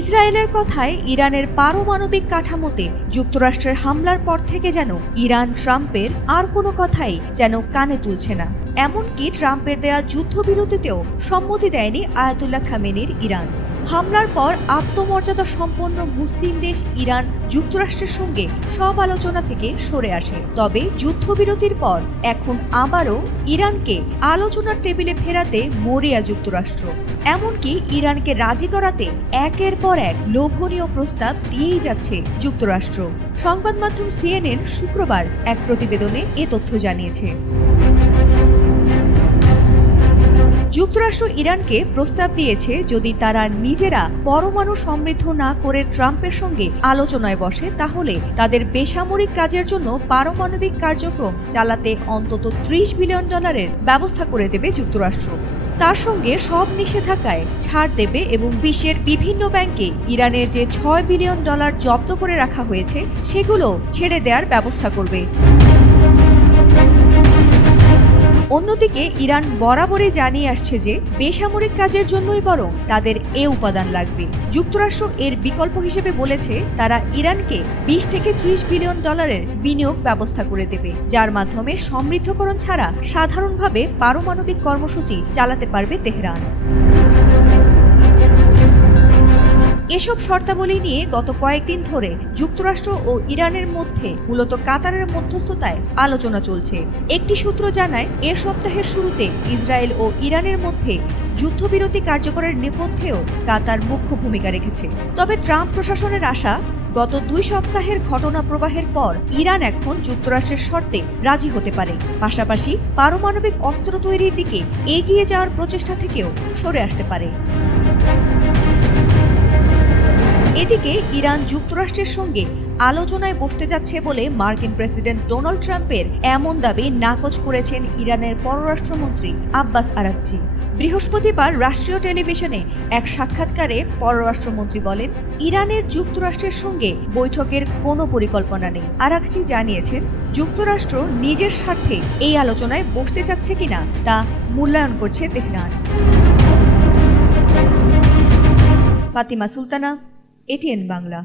ইসরায়েলের কথায় ইরানের পারমাণবিক কাঠামোতে যুক্তরাষ্ট্রের হামলার পর থেকে যেন ইরান ট্রাম্পের আর কোনো কথাই যেন কানে তুলছে না। এমনকি ট্রাম্পের দেয়া যুদ্ধবিরতিতেও সম্মতি দেয়নি আয়াতুল্লাহ খামেনির ইরান। হামলার পর আত্মমর্যাদা সম্পন্ন মুসলিম দেশ ইরান যুক্তরাষ্ট্রের সঙ্গে সব আলোচনা থেকে সরে আসে। তবে যুদ্ধবিরতির পর এখন আবারও ইরানকে আলোচনার টেবিলে ফেরাতে মরিয়া যুক্তরাষ্ট্র। এমনকি ইরানকে রাজি করাতে একের পর এক লোভনীয় প্রস্তাব দিয়েই যাচ্ছে যুক্তরাষ্ট্র। সংবাদ মাধ্যম CNN শুক্রবার এক প্রতিবেদনে এ তথ্য জানিয়েছে। যুক্তরাষ্ট্র ইরানকে প্রস্তাব দিয়েছে, যদি তারা নিজেরা পরমাণু সমৃদ্ধ না করে ট্রাম্পের সঙ্গে আলোচনায় বসে, তাহলে তাদের বেসামরিক কাজের জন্য পারমাণবিক কার্যক্রম চালাতে অন্তত $30 বিলিয়ন ব্যবস্থা করে দেবে যুক্তরাষ্ট্র। তার সঙ্গে সব নিষেধাজ্ঞায় ছাড় দেবে এবং বিশ্বের বিভিন্ন ব্যাংকে ইরানের যে $6 বিলিয়ন জব্দ করে রাখা হয়েছে সেগুলো ছেড়ে দেওয়ার ব্যবস্থা করবে। অন্যদিকে ইরান বরাবরই জানিয়ে আসছে যে বেসামরিক কাজের জন্যই বরং তাদের এ উপাদান লাগবে। যুক্তরাষ্ট্র এর বিকল্প হিসেবে বলেছে তারা ইরানকে $20 থেকে $30 বিলিয়ন বিনিয়োগ ব্যবস্থা করে দেবে, যার মাধ্যমে সমৃদ্ধকরণ ছাড়া সাধারণভাবে পারমাণবিক কর্মসূচি চালাতে পারবে তেহরান। এসব শর্তাবলী নিয়ে গত কয়েকদিন ধরে যুক্তরাষ্ট্র ও ইরানের মধ্যে মূলত কাতারের মধ্যস্থতায় আলোচনা চলছে। একটি সূত্র জানায়, এ সপ্তাহের শুরুতে ইসরায়েল ও ইরানের মধ্যে যুদ্ধবিরতি কার্যকরের নেপথ্যেও কাতার মুখ্য ভূমিকা রেখেছে। তবে ট্রাম্প প্রশাসনের আশা, গত 2 সপ্তাহের ঘটনা প্রবাহের পর ইরান এখন যুক্তরাষ্ট্রের শর্তে রাজি হতে পারে, পাশাপাশি পারমাণবিক অস্ত্র তৈরির দিকে এগিয়ে যাওয়ার প্রচেষ্টা থেকেও সরে আসতে পারে। এদিকে ইরান যুক্তরাষ্ট্রের সঙ্গে আলোচনায় বসতে যাচ্ছে বলে মার্কিন প্রেসিডেন্ট ডোনাল্ড ট্রাম্পের এমন দাবি নাকচ করেছেন ইরানের পররাষ্ট্রমন্ত্রী আব্বাস আরাকচি। বৃহস্পতিবার রাষ্ট্রীয় টেলিভিশনে এক সাক্ষাৎকারে পররাষ্ট্রমন্ত্রী বলেন, ইরানের যুক্তরাষ্ট্রের সঙ্গে বৈঠকের কোনো পরিকল্পনা নেই। আরাকচি জানিয়েছেন, যুক্তরাষ্ট্র নিজের স্বার্থে এই আলোচনায় বসতে চাচ্ছে কিনা তা মূল্যায়ন করছে তেহরান। ফাতিমা সুলতানা, ATN বাংলা।